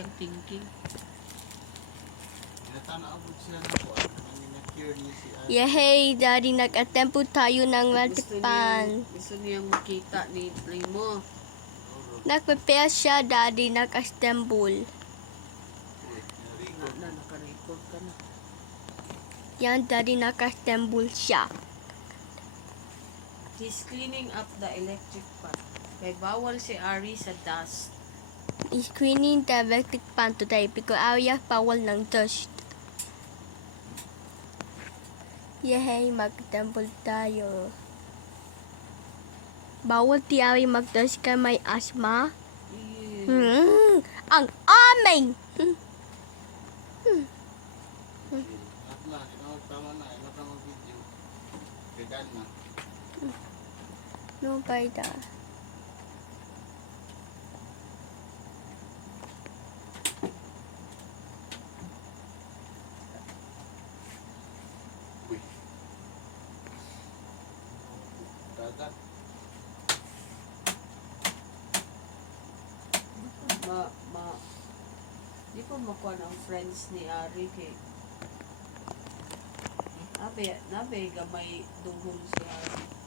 iyang thinking. Natanaabot siya na po. Ang na-cure niya si Ari. Yehey, Daddy, nag-attempt po tayo ng multipan. Gusto niyang makita ni mo. Nag-prepare siya, Daddy, nag-assemble. Naka-record ka na. Yan, Daddy, nag-assemble siya. He's cleaning up the electric pan. Kay bawal si Ari sa dust. Is cleaning the electric pan today because area bawal ng dust. Yehey, mag-assemble tayo. Bawal ti Ari mag-dust ka may asthma. Ang aming! Atla, tama na. Ino ka mag-video. Vegan na. No, baida. Uy. Dagat. Di pa makuha ng friends ni Ari kay nabe gamay dunghong si Ari.